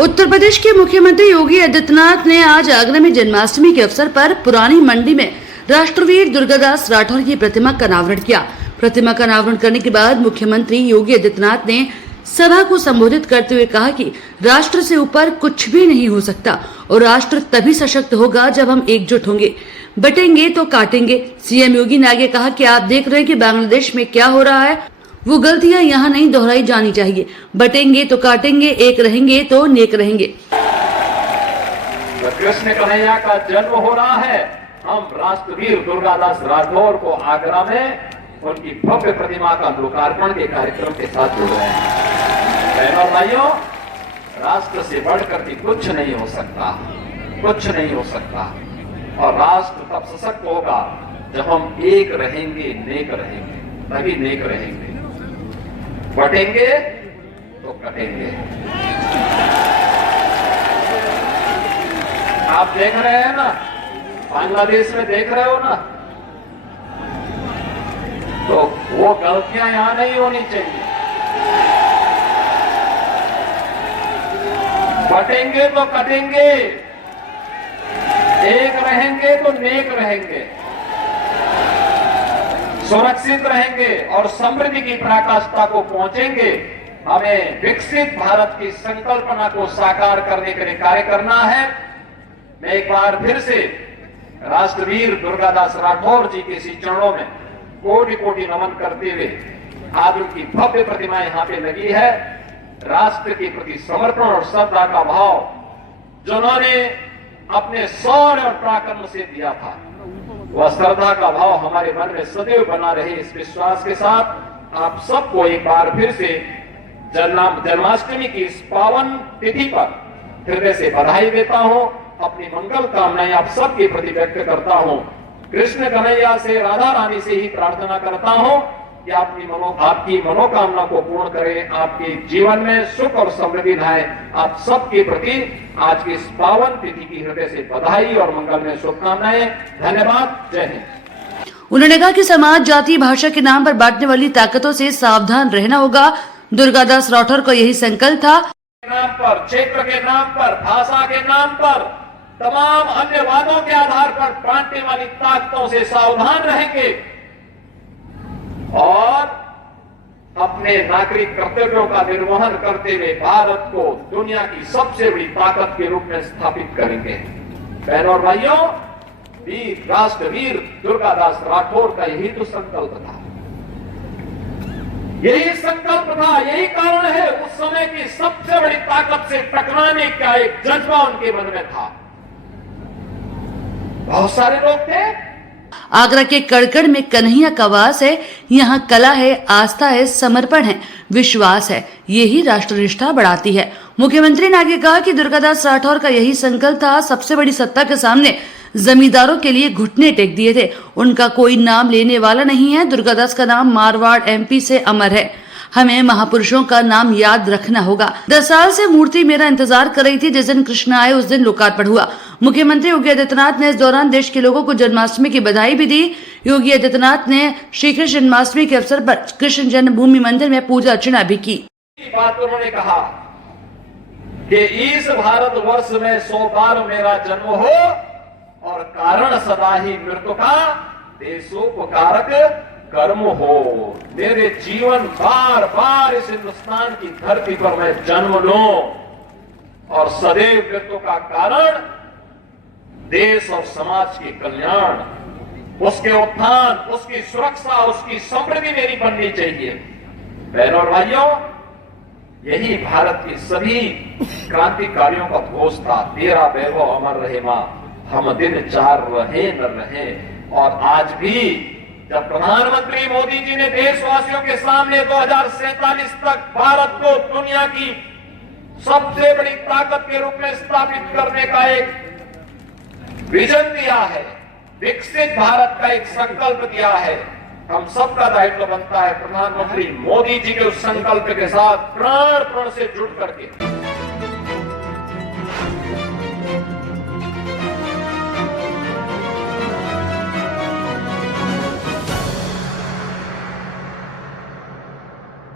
उत्तर प्रदेश के मुख्यमंत्री योगी आदित्यनाथ ने आज आगरा में जन्माष्टमी के अवसर पर पुरानी मंडी में राष्ट्रवीर दुर्गादास राठौर की प्रतिमा का अनावरण किया। प्रतिमा का अनावरण करने के बाद मुख्यमंत्री योगी आदित्यनाथ ने सभा को संबोधित करते हुए कहा कि राष्ट्र से ऊपर कुछ भी नहीं हो सकता और राष्ट्र तभी सशक्त होगा जब हम एकजुट होंगे, बटेंगे तो काटेंगे। सीएम योगी ने आगे कहा कि आप देख रहे हैं कि बांग्लादेश में क्या हो रहा है, वो गलतियां यहाँ नहीं दोहराई जानी चाहिए। बटेंगे तो काटेंगे, एक रहेंगे तो नेक रहेंगे। कृष्ण कन्हैया का जन्म हो रहा है। हम राष्ट्रवीर दुर्गादास राठौर को आगरा में उनकी भव्य प्रतिमा का लोकार्पण के कार्यक्रम के साथ जुड़ रहे हैं। बहनों और भाइयों, राष्ट्र से बढ़कर के कुछ नहीं हो सकता, कुछ नहीं हो सकता। और राष्ट्र तब सशक्त होगा जब हम एक रहेंगे, नेक रहेंगे, तभी नेक रहेंगे। बटेंगे तो कटेंगे। आप देख रहे हैं ना, बांग्लादेश में देख रहे हो ना, तो वो गलतियां यहां नहीं होनी चाहिए। बटेंगे तो कटेंगे, एक रहेंगे तो नेक रहेंगे, सुरक्षित रहेंगे और समृद्धि की पराकाष्ठा को पहुंचेंगे। हमें विकसित भारत की संकल्पना को साकार करने के लिए कार्य करना है। मैं एक बार फिर से राष्ट्रवीर दुर्गादास राठौर जी के इसी चरणों में कोटि कोटि नमन करते हुए आज उनकी भव्य प्रतिमा यहाँ पे लगी है। राष्ट्र के प्रति समर्पण और श्रद्धा का भाव जिन्होंने अपने शौर्य और पराक्रम से दिया था, वह श्रद्धा का भाव हमारे मन में सदैव बना रहे। इस विश्वास के साथ आप सबको एक बार फिर से जन्माष्टमी की इस पावन तिथि पर हृदय से बधाई देता हूं। अपनी मंगल कामनाएं आप सबके प्रति व्यक्त करता हूं। कृष्ण कन्हैया से, राधा रानी से ही प्रार्थना करता हूं कि आपकी मनोकामना को पूर्ण करें, आपके जीवन में सुख और समृद्धि लाए। आप सबके प्रति आज की इस पावन तिथि की हृदय से बधाई और मंगल में शुभकामनाएं। धन्यवाद। जय हिंद। उन्होंने कहा कि समाज, जाति, भाषा के नाम पर बांटने वाली ताकतों से सावधान रहना होगा। दुर्गादास राठौर का यही संकल्प था। नाम पर, क्षेत्र के नाम पर, भाषा के नाम पर, तमाम अन्य वादों के आधार पर बांटने वाली ताकतों से सावधान रहेंगे और अपने नागरिक कर्तव्यों का निर्वहन करते हुए भारत को दुनिया की सबसे बड़ी ताकत के रूप में स्थापित करेंगे। बहनों और भाइयों, राष्ट्रवीर दुर्गादास राठौर का यही तो संकल्प था, यही संकल्प था, यही कारण है उस समय की सबसे बड़ी ताकत से टकराने का एक जज्बा उनके मन में था। बहुत सारे लोग थे। आगरा के कड़कड़ में कन्हैया का वास है। यहाँ कला है, आस्था है, समर्पण है, विश्वास है। यही राष्ट्रनिष्ठा बढ़ाती है। मुख्यमंत्री ने आगे कहा कि दुर्गादास राठौर का यही संकल्प था। सबसे बड़ी सत्ता के सामने जमींदारों के लिए घुटने टेक दिए थे। उनका कोई नाम लेने वाला नहीं है। दुर्गादास का नाम मारवाड़ एमपी से अमर है। हमें महापुरुषों का नाम याद रखना होगा। 10 साल से मूर्ति मेरा इंतजार कर रही थी। जिस दिन कृष्ण आए उस दिन लोकार्पण हुआ। मुख्यमंत्री योगी आदित्यनाथ ने इस दौरान देश के लोगों को जन्माष्टमी की बधाई भी दी। योगी आदित्यनाथ ने श्री कृष्ण जन्माष्टमी के अवसर पर कृष्ण जन्मभूमि मंदिर में पूजा अर्चना भी की। बात उन्होंने कहा कि इस भारत वर्ष में 100 बार मेरा जन्म हो और कारण सदा ही मृत्यु का देशोपकारक कर्म हो। मेरे जीवन बार बार इस हिंदुस्तान की धरती पर मैं जन्म लूं और सदैव मृत्यु का कारण देश और समाज के कल्याण, उसके उत्थान, उसकी सुरक्षा, उसकी समृद्धि मेरी बननी चाहिए। बहनों और भाइयों, यही भारत की सभी क्रांतिकारियों का घोष था। तेरा वैभव अमर रहे मां, हम दिन 4 रहे न रहे। और आज भी जब प्रधानमंत्री मोदी जी ने देशवासियों के सामने 2047 तक भारत को दुनिया की सबसे बड़ी ताकत के रूप में स्थापित करने का एक विजन दिया है, विकसित भारत का एक संकल्प दिया है, हम सबका दायित्व बनता है प्रधानमंत्री मोदी जी के उस संकल्प के साथ प्राण से जुड़ करके